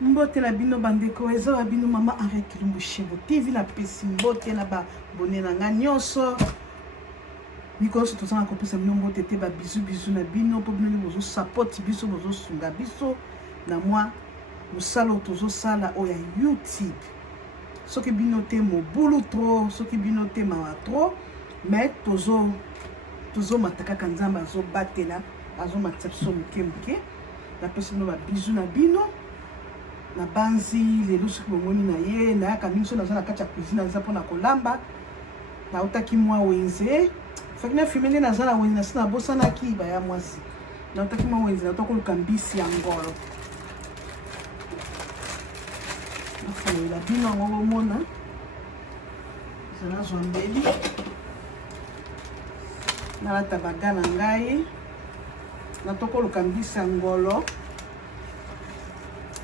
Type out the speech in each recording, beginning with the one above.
Mbote na bino bandeko eza wa bino mama avec Lumbushimbo TV na pesi mbote na ba bone na nga nyonso mikolo so tozanga kopesa bino mbote te ba bizu na bino po bino bozo support biso bozo sunga biso na mwa musalo tozo sala o ya YouTube soki bino te mobulu trop soki bino te mawa trop mais tozo mataka kanzamba zo batela azo matapso mke na pesi bino ba bizu na bino na banzi lelo soki bomoni na ye na yaka mingi so naza na kati ya cuisine aza mpona kolamba na utaki mwa wenze faki na filme nde naza na wenze na si nabosanaki baya mwasi na utaki mwa wenze na tokoluka mbisi ya ngolo nafololela bino yango bomona ezala zwa mbeli nalata baga na ngai na tokoluka mbisi ya ngolo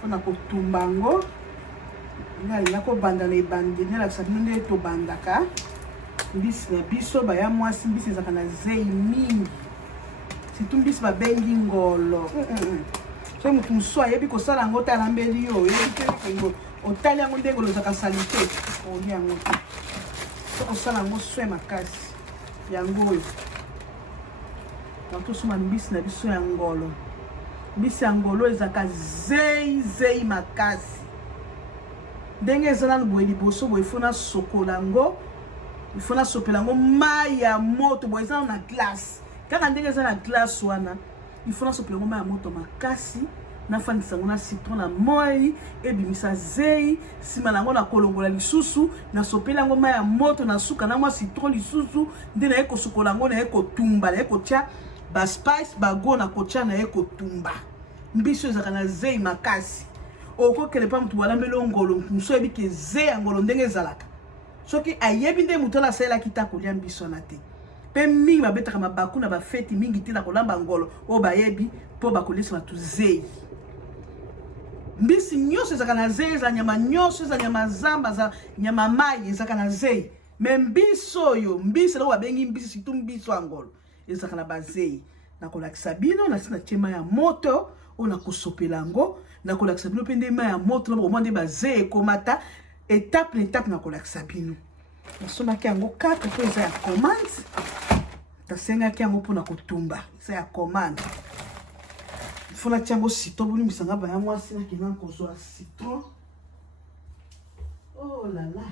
na kotumba ngo ngai ko banda na ibandi na lakisa bino nde to bandaka mbisi na biso baya mwasi mbisi ezaka na zei mingi situ mbisi babengi ngolo so mutu mosu ayebi kosala yango talambeli yo yebikengo otali yango ndenge olozaka salite oli yango te so kosala yango swe makasi yango oyo natosoma mbisi na biso ya ngolo mbisi ya ngolo ezaka zei makasi ndenge ezala na boye liboso boye ifo nasokola ngo ifo nasopela ngo mai ya moto boye ezala na glace kaka ndenge eza na glace wana ifo nasopela ngo mai ya moto makasi nafandisa ngo na citron na moi ebimisa zei nsima nango na kolongola lisusu nasopela ngo mai ya moto na suka na mwa citron lisusu nde naye kosokola ngo naye kotumba naye kotia ba spice bago na kotia na ye kotumba mbisi ezaka na zei makasi okokele pa mutu walambeli ngolo mutu yebi ke zei ya ngolo ndenge ezalaka soki ayebi nde mutu ala asalelaki ta kolia mbisi wana te mpe mingi babetaka mabaku na bafeti mingi te na kolamba ngolo oyo bayebi mpo bakolesa bato zei mbisi nyonso ezaka na zei eza nyama nyonso eza nyama zamba za nyama mai ezaka na zei me mbisi oyo mbisi eloko babengi mbisi situ mbisi ya ngolo ezaka na bazei nakolakisa bino nasi na tie mai ya moto oyo nakosopela yango nakolakisa bino mpe nde mai ya moto na bakomwa nde bazei ekomata étape na étape nakolakisa bino nasomaki yango kaka mpo eza ya commande tasengaki yango mpona kotumba eza ya commande ifo natia yango citron bolimbisanga baya mwasi nakenda kozwa citron oh lala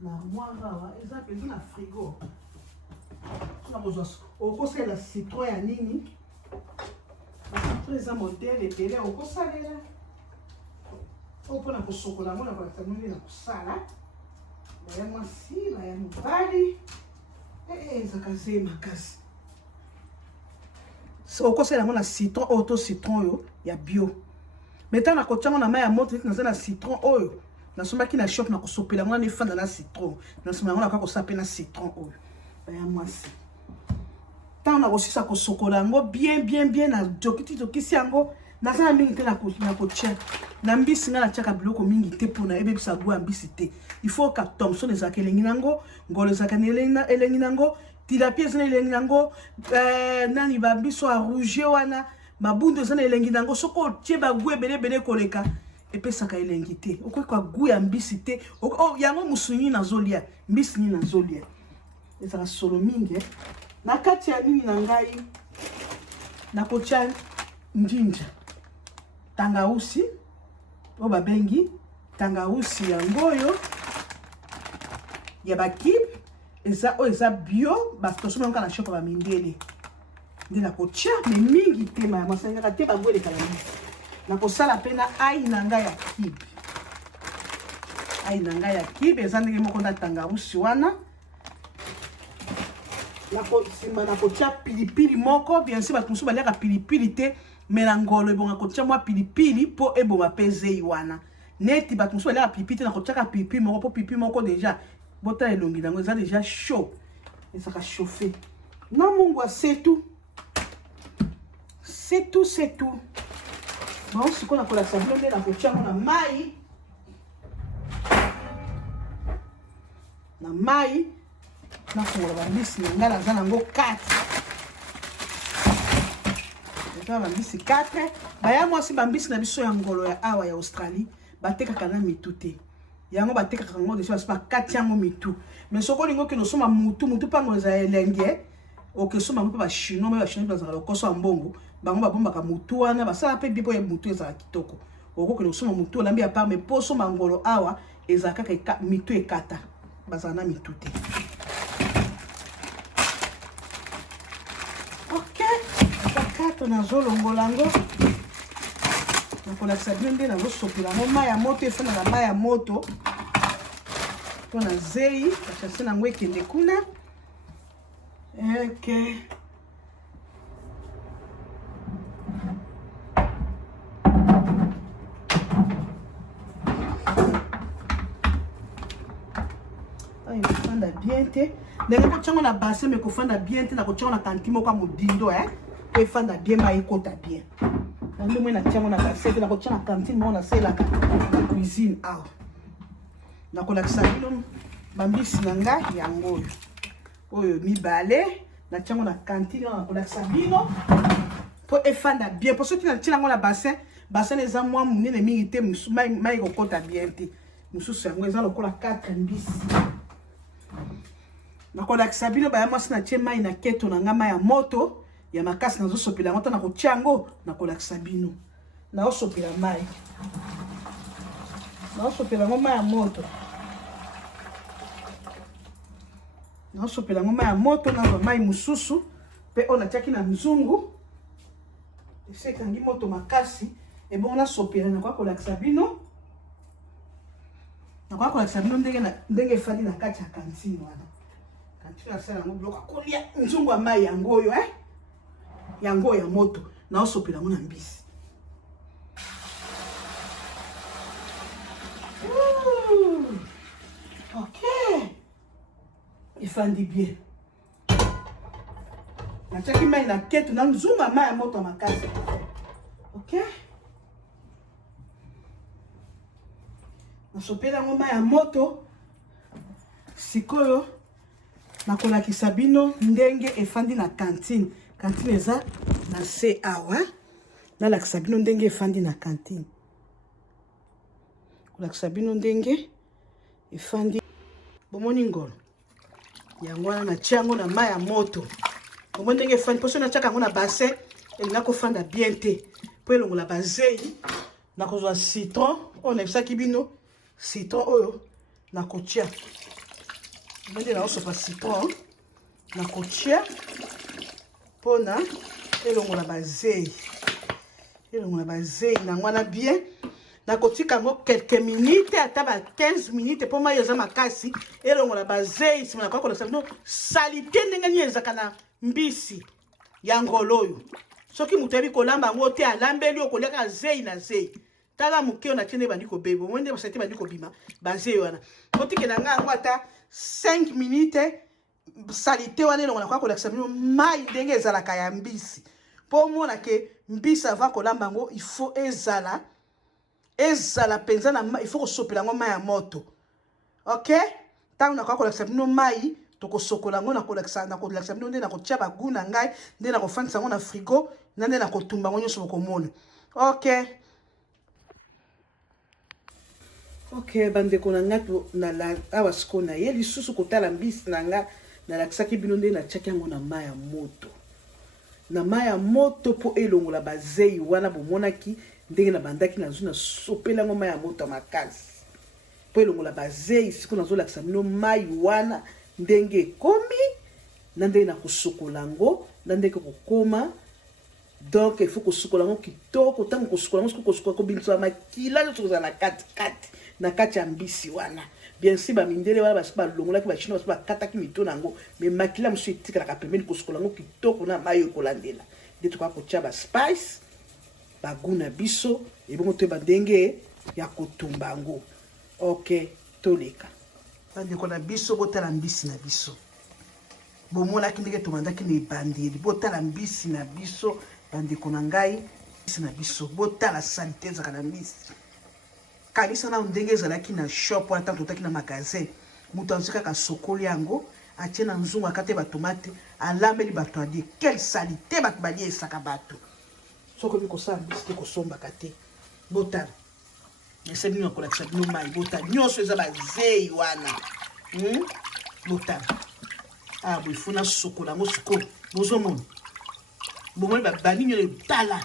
na armoire awa eza mpenza na frigo okosalela citron ya nini citron eza modele ebele okosalela oyo mpona kosokola yango na kolakisa nini na kosala baya mwasi baya mobali ezaka zei makasi okosalela yango na citron oyo to citron oyo ya bio metan na kotiango na mai ya moto naza na citron oyo nasombaki na shop na kosopela yango na efanda na citron nasomba yango nakoka kosala mpe na citron oyo baya mwasi ntango na kosisa kosokola yango bien na jokisi yango naza na mingi te na kotia na mbisi nga natiaka biloko mingi te mpona ebebisa gu ya mbisi te ifo ka thomson ezalaka elengi nango ngolo ezalaka elengi nango tilapia eza na elengi nango nani bambiso ya rouge wana mabundu eza na elengi nango soki otie bagu ebele koleka epesaka elengi te okoyika gu ya mbisi te yango musuni nazolia mbisi nini nazolia ezalaka solo mingi na kati ya nini na ngai nakotia njinja tangausi oyo babengi tangausi yango oyo ya bakibe eza oyo eza bio batosoma yango na shop bamindele nde nakotia me mingi te masangaka te bagweleka na misi nakosala mpe na ai na ngai ya kibe ai na ngai ya kibe eza ndenge moko na tangausi wana nsima nakotia pilipili moko bien sûr bato mosusu baliaka pilipili te me na ngolo ebonga kotia mwa pilipili mpo ebonga mpe zei wana neti bato mosusu baliaka pilipili te nakotiaka pilipili moko mpo pilipili moko deja botala elongi nango eza deja chaud ezaka chauffe na mungwa c'est tout bon sikoyo nakolakisa bino nde nakotia ngo na mai nafungola bambisi na ngai naza nango kati toa bambisi 4 baya mwasi bambisi na biso ya ngolo ya awa ya Australie batekaka na mitu te yango batekaka ngo deso basipa 4 yango mitu mais soko lingo ke nosoma mutu pango za elenge oke soma mpe ba chinois me ba chinois bazala lokoso ya mbongo bango babombaka mutu wana basala pe bipo ya mutu ezala kitoko okoke nosoma mutu olambi ya part mais poso mangolo awa ezala kaka mitu ekata bazala na mitu te. Ok, kakato nazolongola yango nakolakisa bino nde nazosopela yango mai ya moto efanda na mai ya moto mpona zei bachase nango ekende kuna. Ok, efanda bien te ndenge kotiango na bassin me kofanda bien te na kotiango na kanti moko ya modindo po efanda bien mai ekota bien nande mwe natiango na bassin te na kotia na kantine moko naselaka na cuisine awa nakolakisa bino bambisi na nga yango oyo mibale natiango na kantine wana nakolakisa bino po efanda bien po soki natia yango na bassin eza mwa monene mingi te mai ekokota bien te mosusu yango eza lokola 4 mbisi. nakolakisa bino baya mwasi na tie mai na keto na nga mai ya moto ya makasi nazosopela yango na kotia yango nakolakisa bino naosopela mai naosopela yango mai ya moto naosopela yango mai ya moto na mai mosusu mpe oyo natiaki na nzungu esi ekangi moto makasi ebongo nasopela nakoya kolakisa bino ndenge efandi na kati ya kantine wana kantine asala yango biloko akolia nzungu ya mai yango oyo yango ya moto naosopela yango na mbisi. Ok, efandi bien natiaki mai na ketu na nzungu ya mai ya moto ya makasi. Ok, nasopela yango mai ya moto sikoyo nakolakisa bino ndenge efandi na kantine eza na se awa nalakisa bino ndenge efandi na kantine kolakisa bino ndenge efandi bomoni ngolo yango wana natia yango na mai ya moto bomoni ndenge efandi mposo natiaka yango na bassin elinga kofanda bien te mpo elongola bazei nakozwa citron oyo nayebisaki bino citron oyo nakotia ndenge naosopa citron nakotia mpona elongola bazei nango wana bien nakotika yango quelques minutes ata ba 15 minutes mpo mai eza makasi elongola bazei nsima nakoya kolakisa bino salite ndenge nini ezaka na mbisi ya ngolo oyo soki moto yebi kolamba yango te alambeli okoliaka zei na zei tala moke oyo natie nde bandi kobeba omoi nde basalite bandi kobima bazei wana otikela nga yango ata 5 minutes salite wana elongo nakoya kolakisa bino mai ndenge ezalaka ya mbisi mpo omona ke mbisi ava kolamba yango ifo ezala mpenza na mai ifo kosopela yango mai ya moto. Ok, ntango nakoya kolakisa bino mai tokosokola yango nakolakisa bino nde nakotia bagu na ngai nde nakofandisa yango na frigo na nde nakotumba yango nyonso bokomona. Ok, bandeko na nga awa siko na ye lisusu kotala mbisi na nga nalakisaki bino nde natiaki yango na mai ya moto mpo elongola bazei wana bomonaki ndenge na bandaki nazwi nasopela yango mai ya moto ya makasi mpo elongola bazei siko nazolakisa bino mai wana ndenge ekomi na ndenge nakosokola yango na ndenge kokoma. Donc il faut kosukola yango kitoko ntango kosukola yango kosukola kobimisa makila nyonso kozala na katikati na kati ya mbisi wana bien sûr bamindele wana basi balongolaki bachino basi bakataki mito na yango mais makila mosusu etikalaka pembeni kosukola yango kitoko na mai oyo ekolandela nde tokoka kotia baspice bagu na biso ebongo toyeba ndenge ya kotumba yango. Ok, toleka bandeko na biso botala mbisi na biso bomonaki ndenge tomandaki na ebandeli botala mbisi na biso bandeko na ngai mbisi na biso botala salite ezalaka na mbisi kabisa na ndenge ezalaki na shop wana ntango totaki na magasin moto azwi kaka sokoli yango atie na nzungu akate batomate alambeli bato adie quelle salite bato baliesaka bato Soko biko sa bisite ko somba kate. Botala. Ese bino ko la tsabino mai botala. Nyonso eza ba zei wana. Botala. Ah bo ifuna sokola ngo siko. Bozo mon. Bomoni ba bani nyole tala.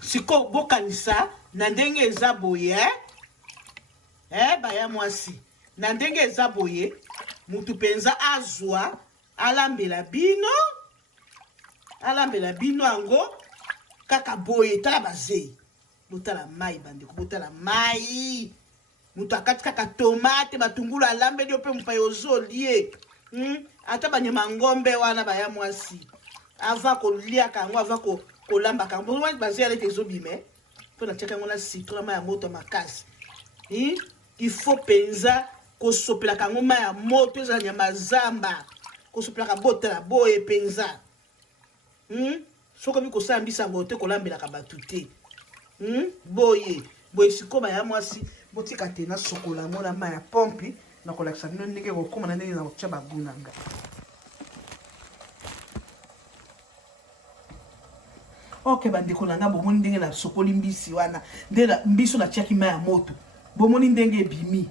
Siko bokanisa na ndenge eza boye. Baya mwasi. Na ndenge eza boye. Mutu penza azwa alambela bino. Alambela bino ango kaka boye tala bazei. Botala mai bandeko, botala mai. Mutu akati kaka tomate batungulu alambeli ope mpa yozolie. Ata banyama ngombe wana baya mwasi. Ava kolia kango ava kolamba kango. Mwani bazei alete ezobime. Pona tchaka ngona citron na mai ya moto makasi. Il faut penza kosopela kango mai ya moto eza nyama zamba. Kosopela ka botala boye penza. Soko biko sambisa ngote kolambela ka batute. Boye sikoma ya mwasi botika tena sokola mona ma ya pompi na kolakisa bino ndenge kokoma na ndenge na kotia bagunanga. Ok bandeko nanga bomoni ndenge na sokoli mbisi wana ndela mbiso na tiaki ma ya moto bomoni ndenge ebimi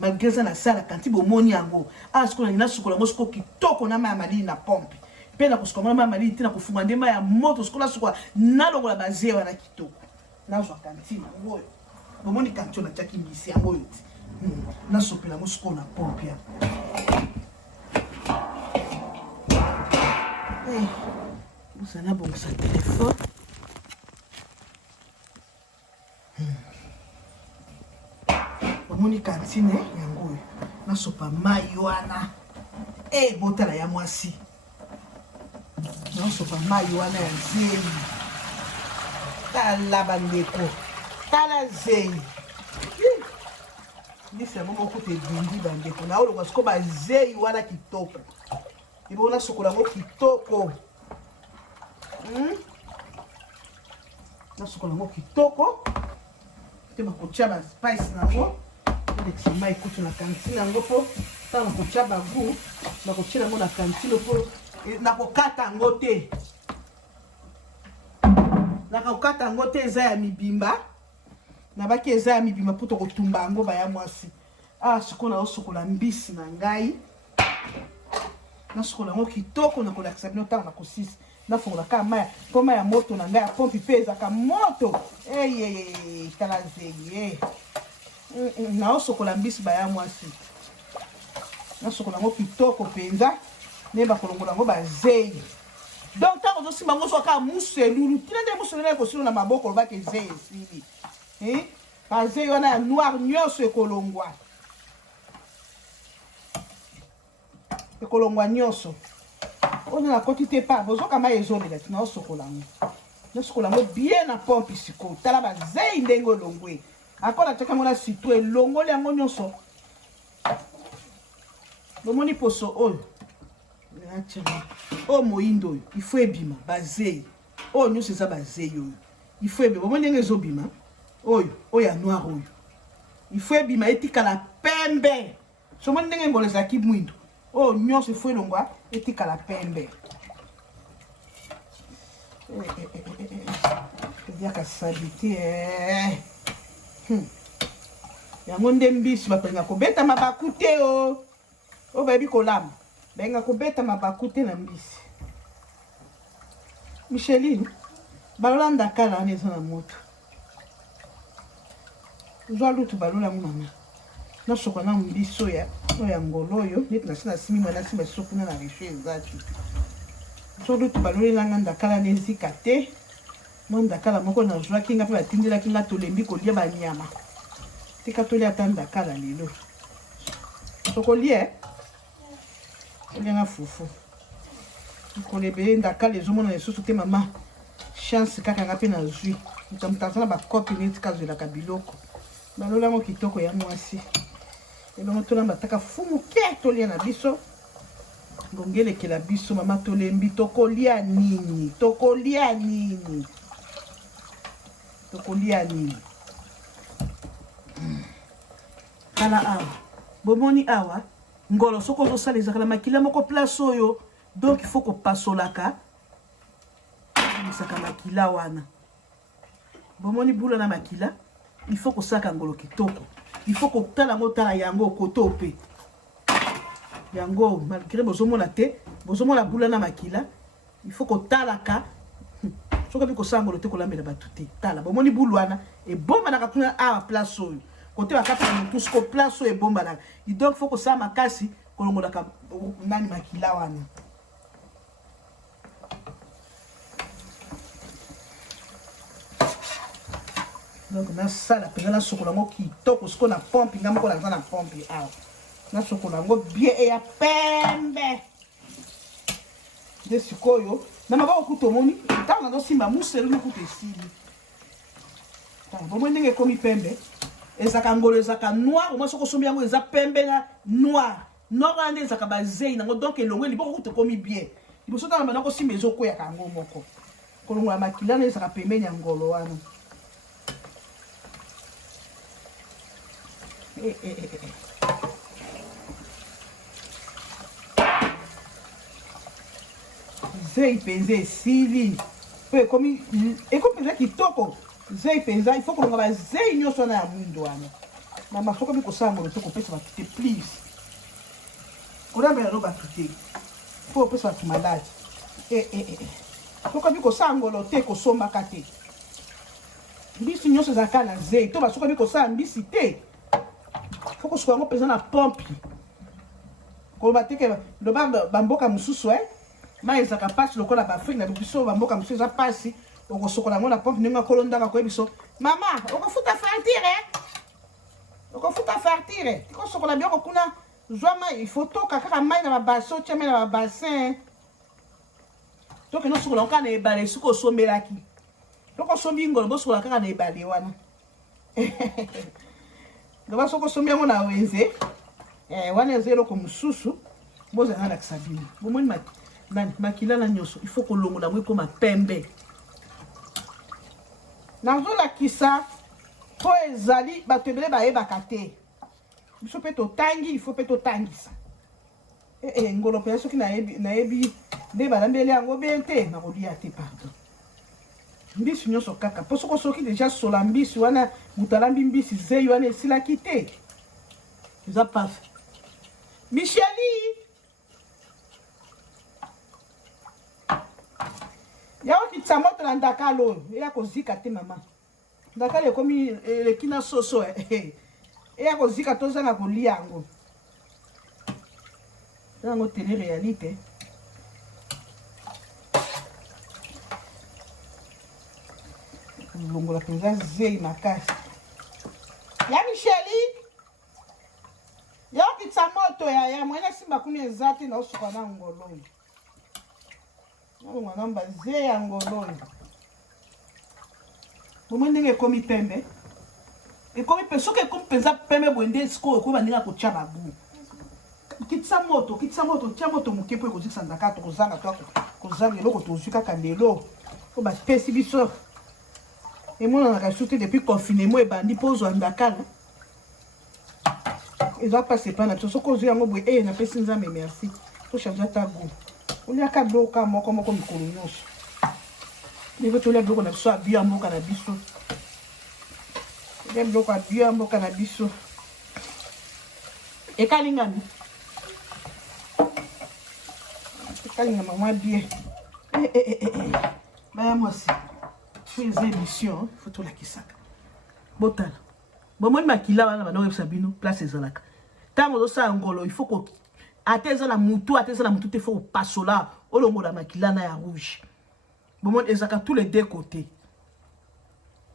malgré na sala kanti bomoni yango asikola na sokola mo soko kitoko na ma ya malili na pompi pena kusuka ma malili tina kufunga ndema ya moto sikola sokola nalongola bazee wana kitoko. Nazwa kantina ngoyo bomoni kanto na tiaki mbisi yango yote na sopela mo soko na pompi ya usana bongo sa telefone. Bomoni kantine yango na sopa mai wana botala ya mwasi na sopa mai wana ya zeli. Tala bandeko tala zeli ndisi ya momo kote bindi bandeko na olo siko ba zei wana kitoko ibona sokola ngo kitoko na sokola ngo kitoko te bakotia ba spice nango ndekisi mai kutu na kantine yango po tala bakotia bagu bakotia yango na kantine po nakokata yango te nakokata yango te eza ya mibimba nabaki eza ya mibimba po tokotumba yango baya mwasi siko na osokola mbisi na ngai nasokola yango kitoko nakolakisa bino ntango nakosisi nafongola kaka maya mpo mai ya moto na ngai ya pompi mpe ezaka moto tala zei naosokola mbisi baya mwasi nasokola yango kitoko mpenza neba kolongola yango bazei donc ntango ozosimba yango soka musu elulu tina nde musu elulu ekosilo na maboko olobaki ezei esili bazei wana ya noir nyonso ekolongwa nyonso oyo nakoti te pa bozoka mai ezolela tina osokola yango nosokola yango bien na pompi sikoyo tala bazei ndenge olongwe akola tiaka yango na citron elongoli yango nyonso bomoni poso oyo moyindo oyo ifo ebima bazei oyo nyonso eza bazei oyo ifo ebima bomoni ndenge ezobima oyo ya noir oyo ifo ebima etikala pembe somoni ndenge ngolo ezalaki mwindo oyo nyonso ifo elongwa etikala pembe eziaka sabi te yango nde mbisi bapenga kobeta mabaku te oyo bayebi kolamba benga kobeta mabaku te na mbisi Micheline balola ndakala wana eza na moto zwa lutu balola ngo mama nasoka na mbisi oyo ya ngolo oyo neti nasi nasimi mwana nsimba siso kuna na riche ezaki zwa lutu balolelanga ndakala nezika te mwa ndakala moko nazwaki nga mpe batindelaki nga tolembi kolia banyama tika tolia ata ndakala lelo tokolia olianga fufu kolebele ndakala ezomona lisusu te mama chance kaka nga mpe nazwi mutamutanza na bakopi neti kazwelaka biloko balolango kitoko ya mwasi elongo tolamba bataka fumu ke tolia na biso ngongelekela biso mama tolembi tokolia nini kala awa bomoni awa ngolo soko ozosala ezaka na makila moko place oyo donc il faut kopasolaka misaka makila wana bomoni bula na makila il faut kosaka ngolo kitoko il faut kotala ngotala yango kotope yango malgré bozomona te bozomona bula na makila il faut kotalaka soka bi kosanga ngolo te kolambela batu te tala bomoni bulwana e bomba na kakuna a place oyo côté bakata na tous ko place oyo e bomba na donc faut kosama makasi kolongola ka nani makila wana. Donc na sala pena na sokola ngo kitoko siko na pompe ngam ko na pompe awa na sokola ngo bien e ya pembe de sikoyo na mabako kuto moni ta na do simba muselu no kuto esili ta bomo ndenge komi pembe ezaka ngolo ezaka noir mo soko sombi yango eza pembe na noir nora nde ezaka bazei nango donc elongo liboko kuto komi bien liboso ta na ko simba ezoko ya kango moko kolongola makila na ezaka pembeni ya ngolo wana. Zei penza esili pe komi ekopenza kitoko zei penza il faut kolonga ba zei nyonso na ya mwindo wana na mafoko bi kosala ngolo te kopesa batu te please kolambela no batu te po kopesa batu maladi soka bi kosala ngolo te kosombaka te mbisi nyonso ezalaka na zei to basoka bi kosala mbisi te faut que soit présent na pompe ko bateke loba bamboka mususu ma ezaka passe lokola ba Afrique na biso bamboka mususu za passe oko sokola ngona pompe ninga kolonda ko biso mama oko futa fartire ko sokola bien ko kuna zoma il faut toka kaka mai na babasso cheme na bassin to que no sokola kana e bale suko sombelaki to ko sombi ngolo bo sokola kaka na e bale wana Gaba soko sombi yango na wenze wana zero ko mususu boza na kisabini bomoni makila na nyoso il faut kolongola ngo ko mapembe nazola kisa to ezali bato ebele bayebaka te biso pe totangi il faut pe totangisa ngolo pe soki nayebi nde balambeli yango bien te nakolia te pardon mbisi nyonso kaka po soko soki déjà sola mbisi wana mutalambi mbisi zei wana esilaki te eza pafe Micheli yao kitisa moto na ndakalo oyo eya kozika te mama ndakalo ekomi eleki na soso eya kozika tozanga kolia yango yango tene réalité longola penza zei makasi ya Micheli ya kitisa moto ya mwena simba kuni ezati na osuka na ngolo na namba zei ya ngolo bomo ndenge ekomi pembe ekomi pe soki ekomi penza pembe bwende siko ekomi bandinga kotia babu kitisa moto tia moto moke po ekozikisa ndaka tokozanga kozanga eloko tozwi kaka lelo po bapesi biso emonanaka surtout depuis confinement ebandi mpo ozwa ndakala eza pase epa na biso soki ozwi yango boye napesi nzambe merci tochange ata go oliaka biloko moko mikolo nyonso ndenge tolia biloko na biso abio ya mboka na biso olia biloko abio ya mboka na biso ekalingami mwa bien baya mwasi les émissions faut tout la kisaka botala bomoni makila wana bana oyebisa bino place ezalaka ntango ozosala ngolo il faut ko ate eza na mutu te faut opasola olongola makila na ya rouge bomoni ezalaka tous les deux côtés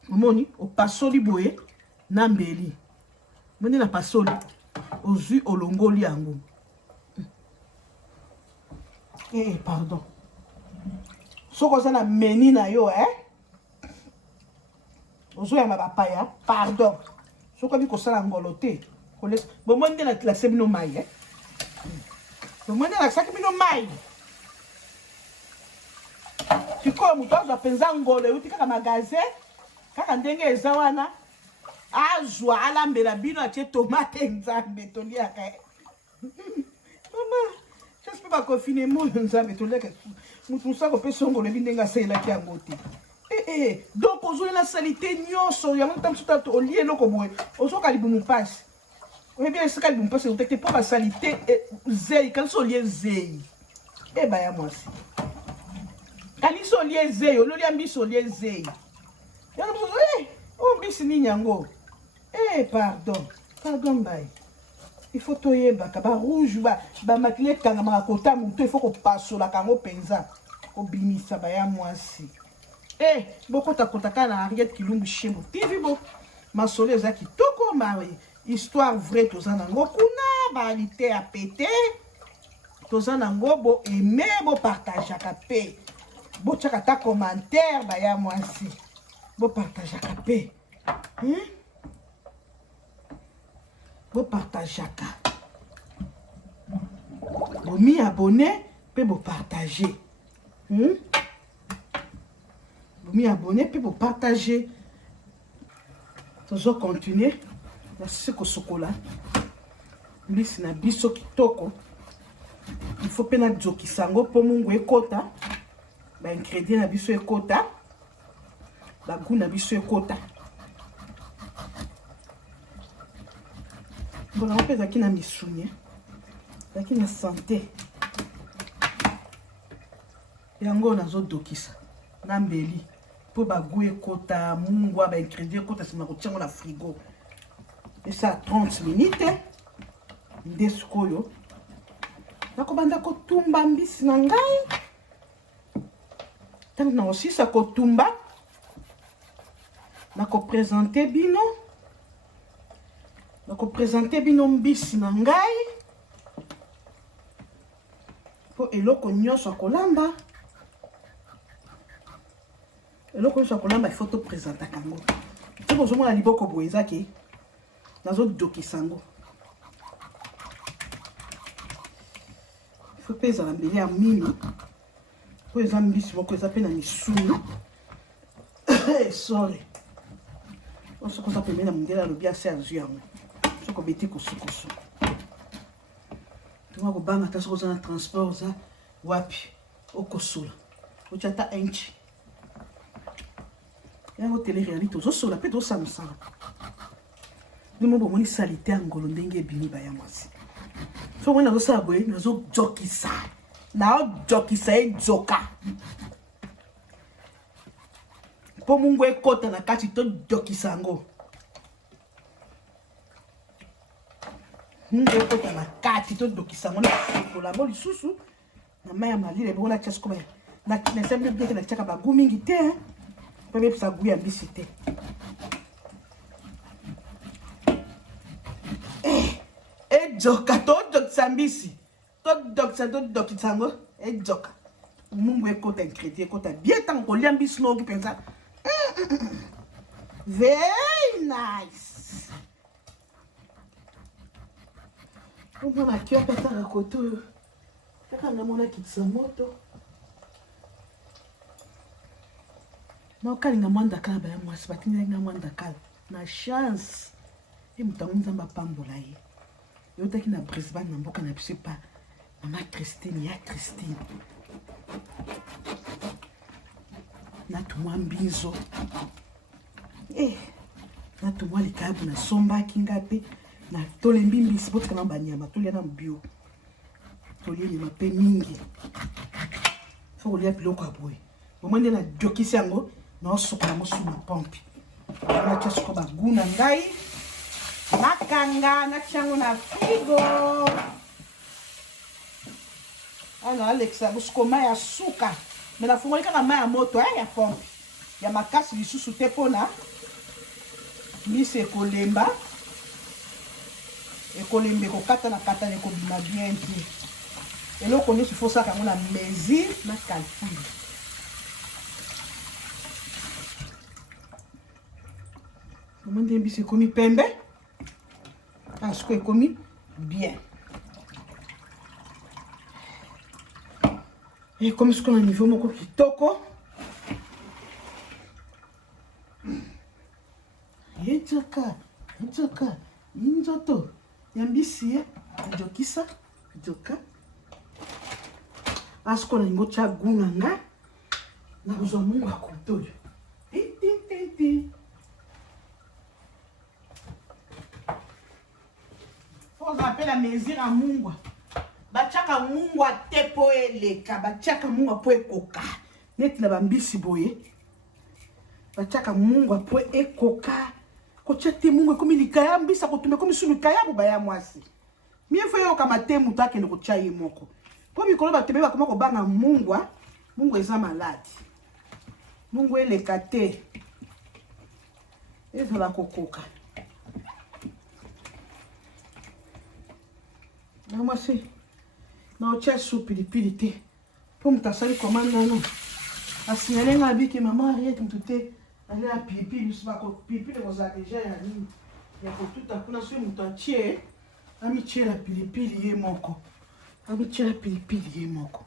bomoni opasoli boye na mbeli moni na pasoli ozwi olongoli yango pardon soko oza na meni na yo ozoyamba bapaya pardon soki obi kosala ngolo te bomoni nde lakisa bino mai bomoni nde lakisaki bino mai sikoyo moto azwa mpenza ngolo euti kaka magasin kaka ndenge eza wana azwa alambela bino atie tomate nzambe toliaka mama j'espère bakofine moyo nzambe toliaka moto mosu akopesa ngolo ebi ndenge asalelaki yango te Donc aujourd'hui la salité nyonso ya montam suta to lié loko boy ozo kalibu mu passe oui bien c'est kalibu mu passe te pour la salité zei quand so lié zei eh ba ya moi si kali so lié zei o loli ambi so lié zei ya no o mbisi ni nyango pardon bay il faut toyer ba rouge ba makile kanga makota muto il faut ko passo la kango penza ko bimisa ba ya moi si beaucoup takotaka na Ariette Kilumbu Shembo TV bo masole za kitoko ma histoire vraie toza nango kuna balite a pété toza nango bo aimer bo partager ka pe bo chaka ta commentaire ba ya mwasi bo partager ka pe bo partager ka bo mi abonné pe bo partager vous abonner puis vous partager. Toujours continuer. Merci que chocolat. Mbisi na biso kitoko. Il faut pena joki sango pour mungu ekota. Ba ingrédient na biso ekota. Ba goût na biso ekota. Bon, on peut zaki na misuni. Zaki na santé. Yango nazo dokisa. Na mbeli. Pour bagou ekota mungwa ba ingrédient ekota sima ko tiango na frigo. Et ça 30 minutes. Ndesukoyo. Nako banda ko tumba mbisi na ngai. Tant na aussi ça ko tumba. Nako présenter bino. Nako présenter bino mbisi na ngai. Po eloko nyonso akolamba. Eloko nyonso akolamba il faut te présenter kango. Tu peux jouer à liboko boezaki. Nazo doki sango. Il faut peser la mbeli à mini. Pour les amis, si vous avez un missouri. Sorry. On se concentre même à mon gars, le bien sergent. Ce qu'on bêtit qu'on se consomme. Tu vois, au bang, tu as un transport, ça, wapi, au kosola. Au tchata inchi. Il y a une télé-réalité, au sola, peut-être au samsang. Nous avons une salité en golondenge bini bayamasi. So when I was away, I was jockey side. Now jockey say joka. Pomungwe kota na kati to jockey sango. Mungwe kota na kati to jockey sango na kola boli susu. Na maya malile bona chasko ba. Na semble bien na chaka ba gumingi te. Pebe sa guya bisite. Joka to dok sambisi to dok sango joka mungu ekota ingrédient ekota bien tant ko liambi sno ki pensa very nice on va kia peta la koto kaka na mona kitsamoto na okalinga mwanda kala ba mwasi batinga nga mwanda kala na chance mutangu nzamba pambola ye yotaki na Brisbane na mboka na biso pa mama Christine ya Christine natumwa mbinzo natumwa likabu na sombaki ngape na tolembi mbisi botika na banyama tolia na bio tolia nyama pe mingi fo kolia biloko ya boye bomwende na jokisi yango na osokola mosu na pompe na tiasoko bagu na ngai makanga na chango na frigo. Ana Alexa busko maya suka. Mena fumoli kaka maya moto ya pompe. Ya makasi lisusu te pona. Mise kolemba. Ekolembe ko kata na kata ne ko bima bien ti. Eloko nyonso faut ça kango na mesure na calcul. Comment dire bise komi pembe? Parce que commis bien. Et comme ce qu'on a niveau mon kitoko. Yetaka, inzoto. Yambisi, jokisa, joka. Parce qu'on a niveau cha gunanga. Na uzo mungu akutoyo. mwasi. Faut appeler mesure à mungwa. Bachaka mungwa tepo eleka, bachaka mungwa po ekoka. Net na bambisi boye. Bachaka mungwa po ekoka. Kocha te mungwa komi likaya mbisa kotume komi sulu kaya bo baya mwasi. Mie fo yo kama te mutake ne kocha ye moko. Po mikolo batebe bakoma ko banga mungwa, mungwa eza malade. Mungwa eleka te. Eza la kokoka. Na mwasi. Na ocha su pilipili te. Po mutasali komanda no. Asinyale nga biki mama Ariette mutute. Ale a pilipili usibako pilipili koza deja ya nini. Ya kotuta kuna swe mutu achie. Ami chie la pilipili ye moko. Ami chie la pilipili ye moko.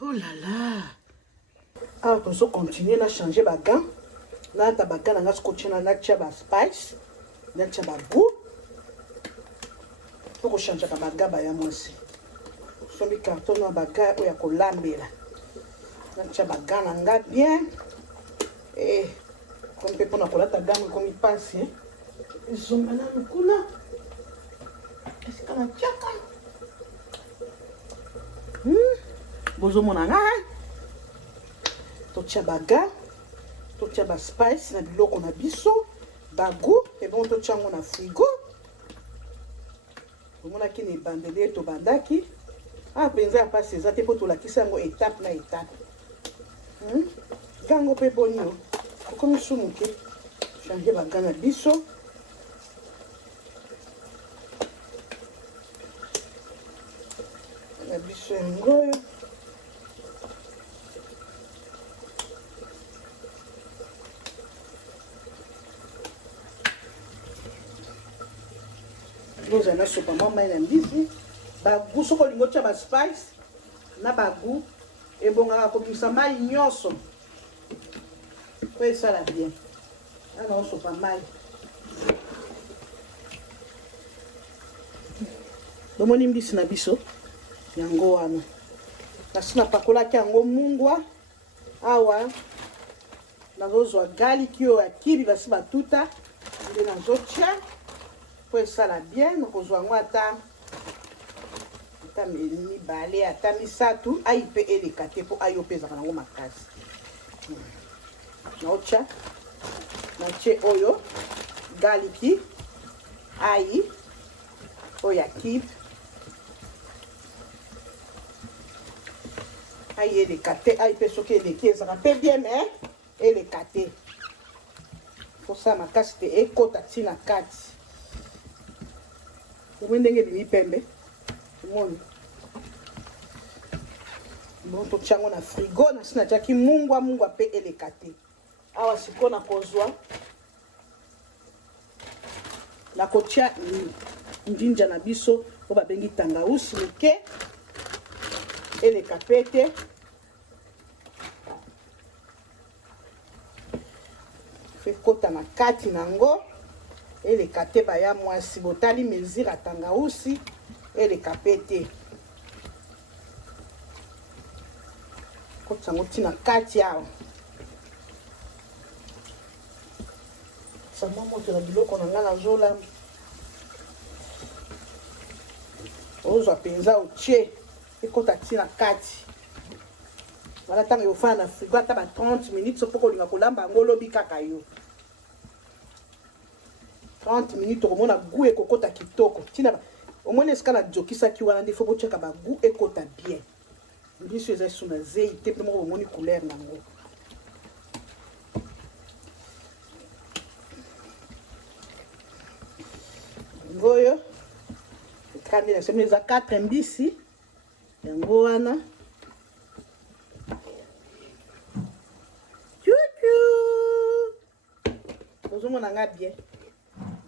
Oh là là. Ah, on continue à changer ba gants. Là, ta baga na scotché na tia ba spice. Na tia ba goût. Faut changer ba baga ba ya mwasi. Sombi carton na baga o ya kolambela. Na tia baga na nga bien. Et comme pe pona kolata gamme comme il passe, hein. Ils sont maintenant kuna. Est-ce qu'on a tiaka? Bozo monanga. Totia baga, totia ba spice na biloko na biso, bagu et bon totia ngo na frigo. Omona ki ne bandele to bandaki. Ah penza ya passe za te po to lakisa ngo étape na étape. Gango pe bonio. Komi sumuke. Changer baga na biso. Na biso ngoyo. Nous allons sur le moment de mbisi. Bagu soko lingo tia ba spice na bagu et bon à comme ça mal nyoso. Ouais ça la bien. Alors so pas mal. Bomoni mbisi na biso yango wana. Nasina pakola ki yango mungwa awa. Nazozwa garlic yo akibi basi batuta nde nazotia. Pour ça la bien, nous avons ata mi balé ata mi satu aipe ele kate po ayope za kana ngoma kasi. Naocha na che oyo garlic ai oya kip ai ele kate aipe soke ele keza ka bien mais ele kate. Pour ça ma kasi te ekota tina kati. Umendenge bimi pembe. Moni. Bon to chango na frigo na sina jaki mungwa pe elekate. Awa siko na kozwa. La kocha njinja na biso o ba bengi tangausi muke. Elekapete. Fe kota na kati nango. ele kate ba ya mwasi botali mesure atangausi ele kapete kotsango tina kati yao sama moto na biloko na ngana zola ozwa penza otie ekota tina kati wala tanga yofana na frigo ata ba 30 minutes sopoko linga kolamba ngolobi kaka yo 30 minutes au moins goût et kokota kitoko tina au moins est-ce kana jokisa ki wana ndefo bo cheka ba goût et kota bien biso eza suna zei te pe mo moni couleur nango ngoyo kandi na semeza 4 mbisi yango wana chuchu ozomona nga bien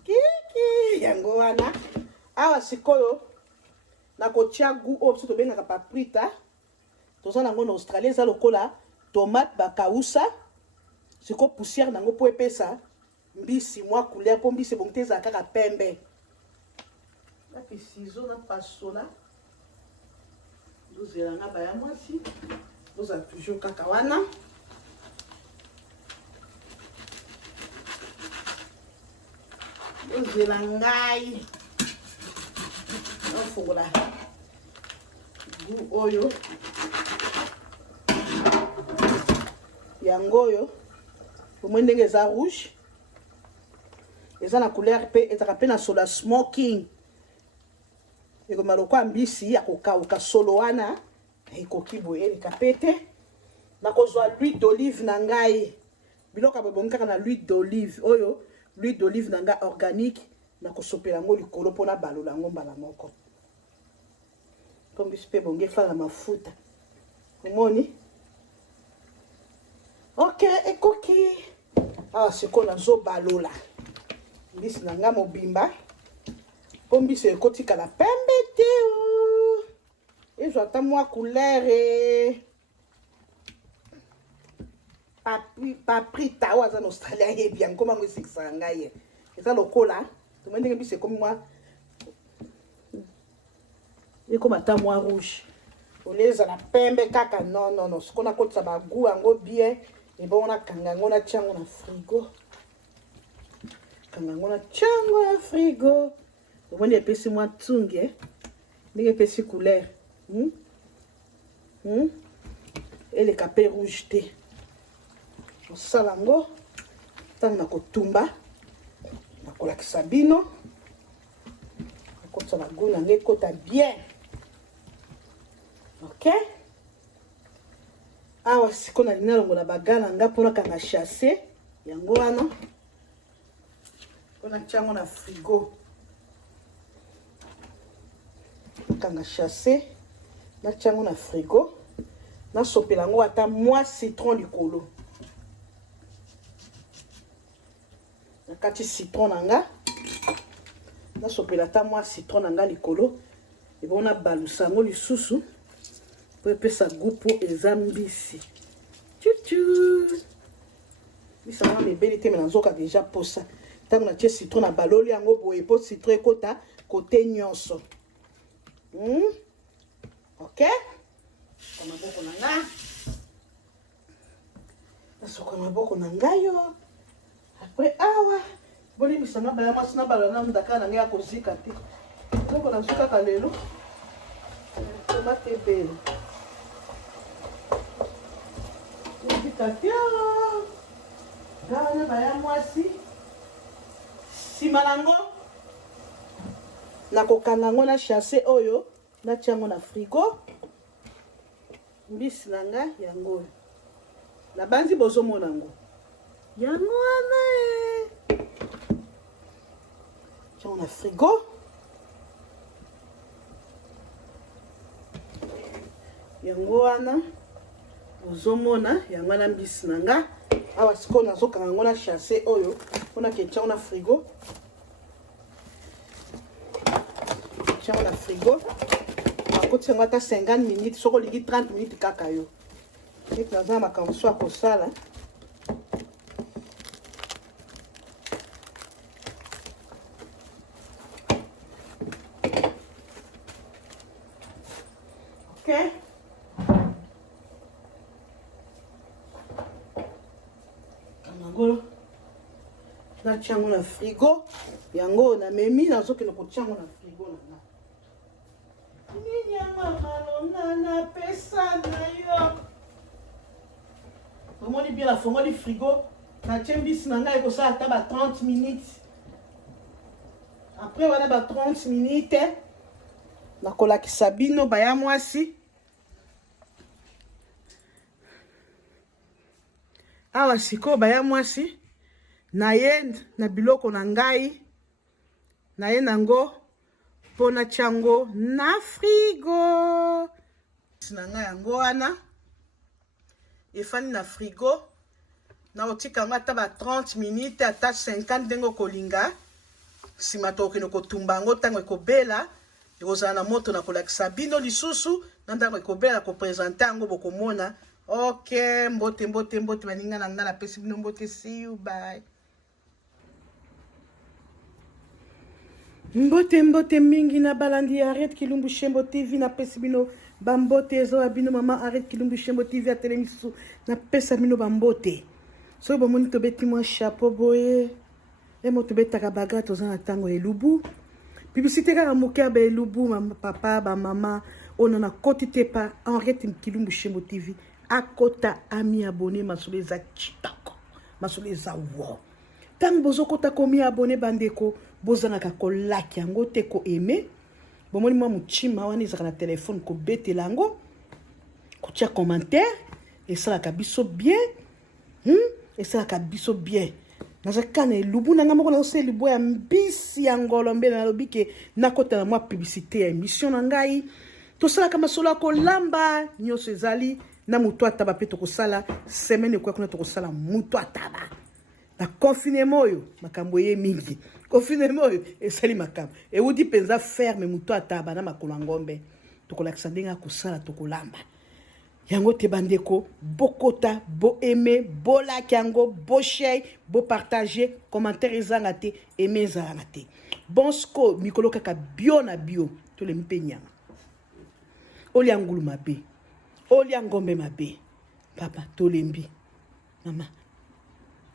kiki yango wana awa sikoyo na kotia gu o biso tobengaka paprika toza nango na Australie eza lokola tomate bakausa siko poussière nango po epesa mbisi mwa couleur po mbisi bongo te ezala kaka pembe napi ciseau na pasola dozelanga baya mwasi doza toujours kaka wana ozela ngai ofungola gu oyo yango oyo omwe ndenge eza rouge eza na couleur pe ezaka pe na sola smoking ekoma lokwa mbisi ya kokauka solo wana ekoki boye eleka pe te nakozwa l'huile d'olive na ngai biloko abebongi kaka na l'huile d'olive oyo l'huile d'olive na ngai organique nakosopela yango likolo mpona balola yango mbala moko po mbisi mpe bongi efala na mafuta omoni ok ekoki awa sikoyo nazobalola mbisi na ngai mobimba po mbisi ekotikala pembe te ezwa ata mwa couleur paprika oyo aza na australia yebi yango mango esekisaka ngai eza lokola toma ndenge mbisi ekomi mwa ekoma ata mwa rouge olie ezala pembe kaka non siko nakotisa bagu yango bien ebongo nakanga yango natia yango na frigo kanga yango natia yango na frigo omoni epesi mwa tsungi ndenge epesi couleur eleka pe rouge te osala yango ntango na kotumba nakolakisa bino nakotisa bagu nango ekota bien ok awa siko nalingi nalongola baga na nga mpona kanga chasse yango wana mpona tia yango na frigo nakanga chasse natia yango na frigo nasopela yango ata mwa citron likolo nakati citron na nga nasopela ata mwa citron na nga likolo ebongo nabalusa yango lisusu po epesa goût po eza mbisi chuchu mbisi yango mebeli te me nazoka deja posa ntango natie citron na baloli yango boye po citron ekota kote nyonso ok maboko na nga nasoka maboko na ngai yo apres awa bolimbisa nga baya mwasi na balola na ndaka na ngai ya kozika te eloko nazwi kaka lelo tomate ebele ezika te wana baya mwasi nsima nango nakokanga yango na chasse oyo natia yango na frigo mbisi na nga yango oyo nabanzi bozomona yango yango wana tiango na frigo yango wana bozomona yango wana mbisi na nga awa sikoyo nazokanga yango na chasse oyo mpona ke tiango na frigo tiango na frigo nakoti yango ata 50 minutes soko olingi 30 minutes kaka yo ete naza na makambo so ya kosala ok yango natia yango na frigo yango namemi nazokende kotia yango na frigo na nga nini ya mamalonga napesa na yo omoni bien nafongoli frigo natie mbisi na ngai ekosala ata ba 30 minutes après wana ba 30 minutes nakolakisa bino baya mwasi awa sikoyo baya mwasi naye na biloko na ngai naye nango mpona tiango na frigo na ngai yango wana efani na frigo na otika yango ata ba 30 minutes ata 50 ndenge okolinga nsima tokokende kotumba yango ntango ekobela ekozala na moto na kolakisa bino lisusu na ntango ekobela kopresente yango bokomona ok mbote mbote mbote baninga na nga napesi bino mbote see you bye mbote mbote mingi na balandi ya Arrête Kilumbu Shembo TV napesi bino bambote ezo ya bino mama Arrête Kilumbu Shembo TV ya telemisu napesa bino bambote soki bomoni tobeti mwa chapeau boye moto betaka baga toza na tango elubu publicité kaka moke ya baelubu papa bamama ono na koti te pa Henriette Kilumbu Shembo TV akota ami abonné masolo eza kitoko masolo eza wo tango bozokota komi abonné bandeko bozangaka kolaki yango te ko aimé bomoni mwa muchima wana ezaka na telefone kobetela yango kotia commentaire esalaka biso bien esalaka biso bien nazaka na elubu nanga moko naosa elubu ya mbisi ya ngolo mbele nalobi ke nakota na mwa publicité ya émission na ngai tosalaka masolo ya kolamba nyonso ezali na mutu ataba mpe tokosala semaine ekoya kuna tokosala mutu ataba na confinement oyo makambo ye mingi confinement oyo esali makambo ewudi mpenza ferme mutu ataba na makolo ya ngombe tokolakisa ndenge ya kosala tokolamba yango te bandeko bokota bo aimé bolaki yango bo share bo partager commentaire ezanga te aimé ezalanga te bonsko mikolo kaka bio na bio tolemi mpe nyama olia ngulu mabe olia ngombe mabe papa tolembi mama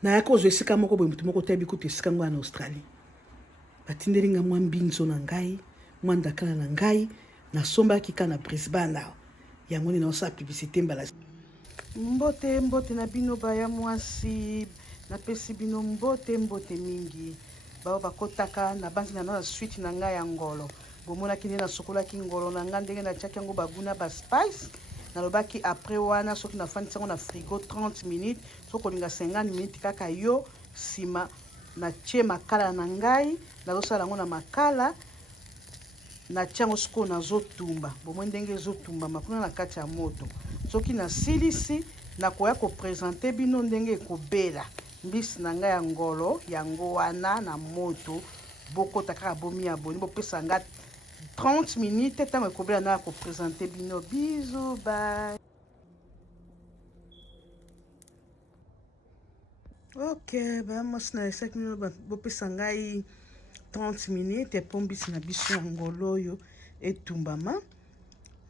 nayaka kozwa esika moko boye mutu moko tayebi kutu esika ngo na Australie batindelinga mwa mbinzo na ngai mwa ndakala na ngai nasombaki ka na Brisbane awa yango nini naosala publicité mbala mbote na bino baya mwasi napesi bino mbote mingi bao bakotaka na banzi na suite na ngai ya ngolo bomonaki nde nasokolaki ngolo na ngai ndenge natiaki yango baguna baspice nalobaki après wana soki nafandisi yango na frigo 30 minutes soki olinga 50 minutes kaka yo nsima natie makala na ngai nazosala yango na makala natia yango sikoyo nazotumba bomoi ndenge ezotumbama kuna na kati ya moto soki nasilisi nakoya kopresente bino ndenge ekobela mbisi na ngai ya ngolo yango wana na moto bokota kaka bomi aboni bopesa nga 30 minutes ntango ekobela na kopresente bino bizu bye. Ok bamwasi na esaki bino bopesa ngai 30 minutes epombisi na biso ya ngolo oyo etumbama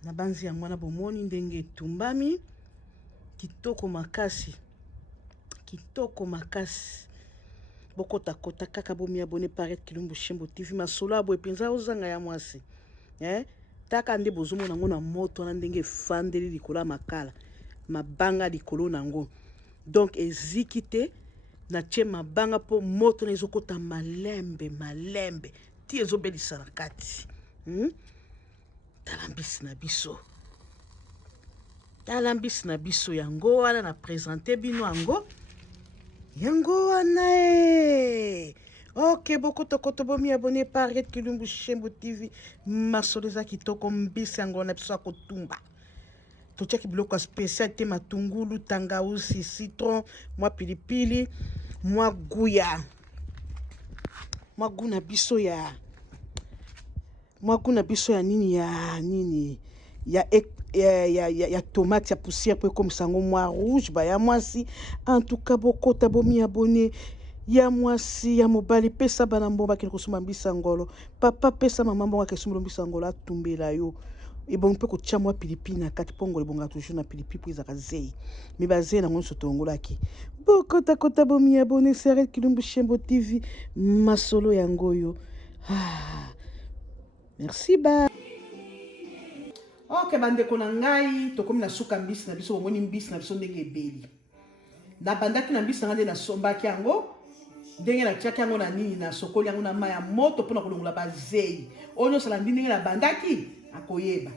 na banzi yango wana bomoni ndenge etumbami kitoko makasi bokota kaka bomi abonné Henriette Kilumbu Shembo TV masolo abo epenza ozanga ya mwasi taka nde bozomona yango na moto wana ndenge efandeli likolo ya makala mabanga likolo nango donc eziki te natie mabanga po moto na ezokota malembe ti ezobelisa na kati tala mbisi na biso yango wana na présente bino yango wana ok bokotokoto bomi abonné Henriette Kilumbu Shembo TV masolo eza kitoko mbisi yango na biso ya kotumba totiaki biloko ya spécial te matungulu tangausi citron mwa pilipili mwa guna biso ya nini ya tomate ya poussière po ekomisa yango mwa rouge baya mwasi en tout cas bokota bomi abonné ya mwasi ya mobali pesa bana mbongo bakende kosomba mbisa ngolo papa pesa mama mbongo akesombela mbisa ngolo atumbela yo ebongo mpe kotia mwa pilipili na kati pongolo ebongaka toujours na pilipili po ezaka zei me bazei nango nyonso tongolaki bokotakota bomi abonné Henriette Kilumbu Shembo TV masolo yango oyo merci ba ok bandeko na ngai tokomi na suka mbisi na biso bomoni mbisi na biso ndenge ebeli nabandaki na mbisi na ngai nde nasombaki yango ndenge natiaki yango na nini nasokoli yango na mai ya moto mpona kolongola bazei oyo nyonso nandi ndenge nabandaki akoyeba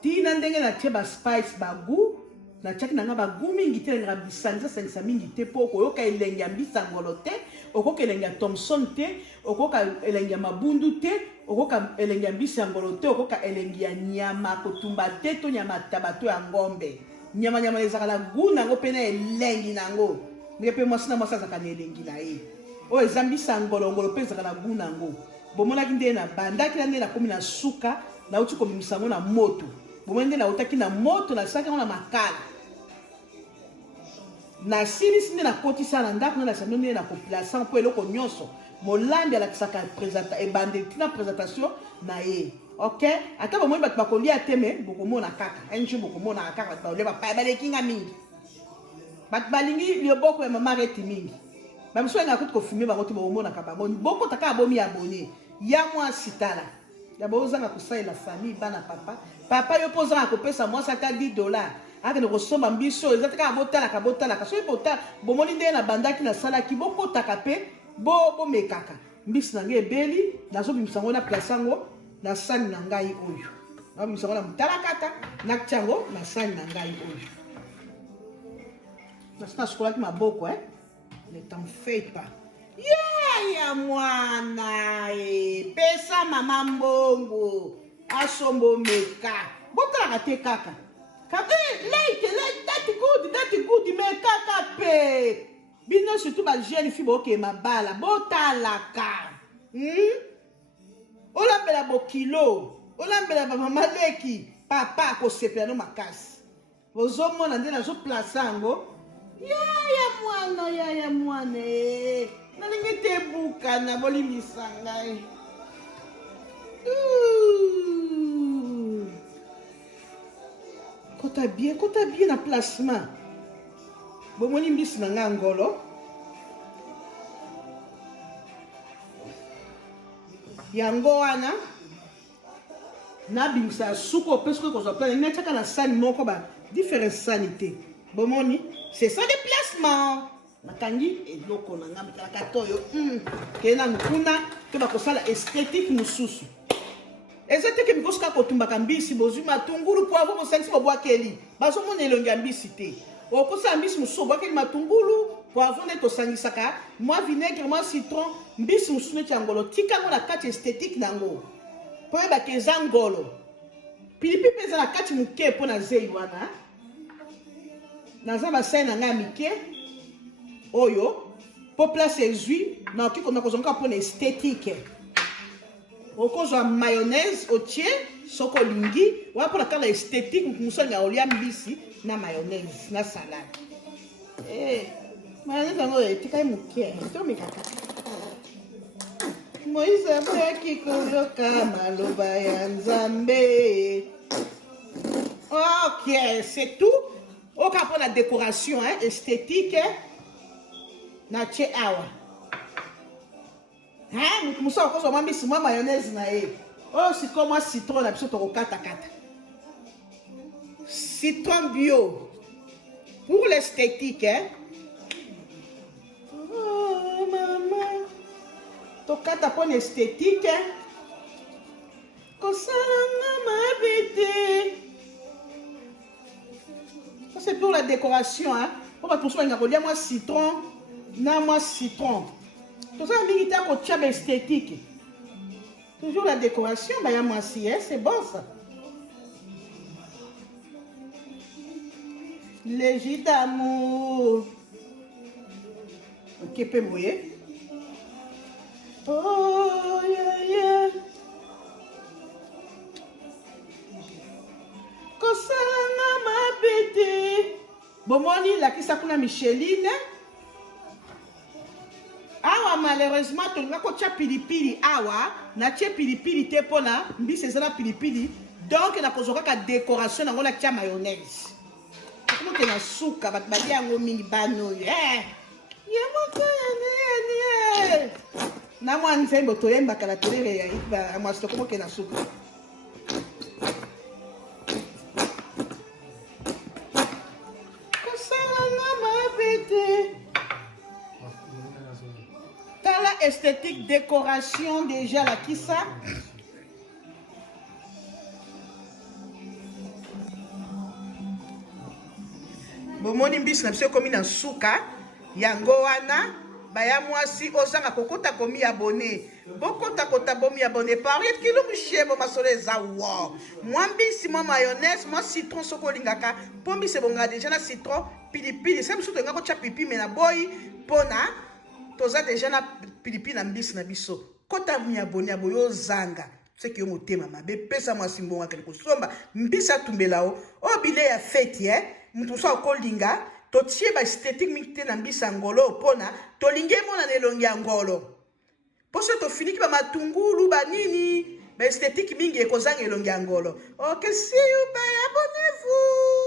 tina ndenge natie baspice bagu natiaki na ngai bagu mingi te elengaka bisanisa sangisa mingi te mpo okoyoka elenge ya mbisi ya ngolo te okoka elenge ya Thomson te okoka elenge ya mabundu te okoka elenge ya mbisi ya ngolo te okoka elenge ya nyama kotumba te to nyama taba to ya ngombe nyama ezalaka na gu nango mpe na elengi nango ndenge mpe mwasi na mwasi azalaka na elengi na ye oyo eza mbisi ya ngolongolo mpe ezalaka na gu nango bomonaki nde na bandaki na nde nakomi na suka nauti komimisa yango na moto bomoni nde nautaki na moto nasalaki yango na makala nasilisi nde nakotisa na ndako nde nasando nde nakoplasa mpo eloko nyonso molambi alakisaka ebande tina présentation na ye ok ata bomoni bato bakolia te me bokomona kaka un jour bokomonaka kaka bato baolia bapaya balekinga mingi bato balingi lioboko ya mama areti mingi Même si on a tout filmé, on a tout mon acabamon. Beaucoup de cas bomi abonné. Ya moi sitala. Ya boza na kusa la famille bana papa. Papa yo posa na kopesa moi ça $10. Aka ne resomba mbiso ezataka botala ka botala ka so botala bomoni nde na bandaki na sala ki boko takape bo mekaka. Mbisi na nge beli nazo bimsango na plaçango na sani na ngai oyo. Na bimsango na mtalakata na kchango na sani na ngai oyo. Na sina skola ki maboko Ne t'en fais pas. Ya mwana pesa mama mbongo asombo meka botala te kaka kaka like that good me kaka pe bino surtout ba jeune fille boke mabala botalaka olambela bokilo olambela ba mama leki papa ko sepela no makasi bozomona nde nazo place yango ya mwana nalingi te buka na bolimbisa ngai kota bien na placement bomoni mbisi na ngai ngolo yango wana nabimisa suko opesi koki kozwa plane netiaka na sani moko ba différence sanité bomoni c'est ça déplacement nakangi eloko na ngambi kala toyo kena nkuna ke bakosala esthétique mususu ezate ke mikoska kotumbaka mbisi bozwi matungulu poivre bosangisi bobwakeli bazomona elongi ya mbisi te okosala mbisi mosusu obwakeli matungulu poivre nde tosangisaka mwa vinaigre mwa citron mbisi mosusu neti ya ngolo tikango na kati esthétique nango po yebaka eza ngolo pilipili mpe eza na kati moke mpo na zei wana naza basai na ngai mike oyo po place ezwi na okiko na kozonga mpona esthétique okozwa mayonnaise otie soko olingi wana mpona kala esthétique mosolinga olia mbisi na mayonnaise na salade mayonnaise yango etikali moke tomekaka moïse amoyaki koyoka maloba ya nzambe ok c'est tout oka mpona décoration esthétique na tie awa mosusu okozwa mwa mbisi mwa mayonnaise na ye oyo sikoyo mwa citron na biso tokokatakata citron bio pour l'esthétique oh mama tokata mpona esthétique kosalanga mabe te ça c'est pour la décoration po bato mosusu balinga kolia mwa citron na mwa citron tozala mingi te kotia ba esthétique toujours la décoration baya mwasi c'est bon ça léger d'amour ok pe moye oh yeah kosalanga mabe te bomoni lakisa kuna Micheline awa malheureusement tolinga kotia pilipili awa natie pilipili te mpona mbisi eza na pilipili donc nakozwa kaka décoration nango natia mayonnaise okomoke na suka bato balia yango mingi bano oyo ye moko yani na mwa nzembo toyembaka na tolere ya mwasi tokomoke na suka kosalanga mabe te tala esthétique décoration déjà la kisa bomoni mbisi na biso ekomi na suka yango wana baya mwasi ozanga kokota komi abone bokota bomi abone pariet kilo mushebo masolo eza wo mwa mbisi mwa mayonnaise mwa citron soko olingaka mpo mbisi ebonga deja na citron pilipili se mosusu tolinga kotya pilipili me na boyi mpona toza deja na pilipili na mbisi na biso kota mi abone ya boyo ozanga seki yo motema mabe pesa mwasi mbongo akende kosomba mbisi atumbela o oyo bile ya feti mutu mosusu akolinga totie ba esthétique mingi te na mbisi ya ngolo mpona tolingi emona na elongi ya ngolo mpo so tofiniki bamatungulu banini ba esthétique mingi ekozanga elongi ya ngolo ok see you bye abonnez-vous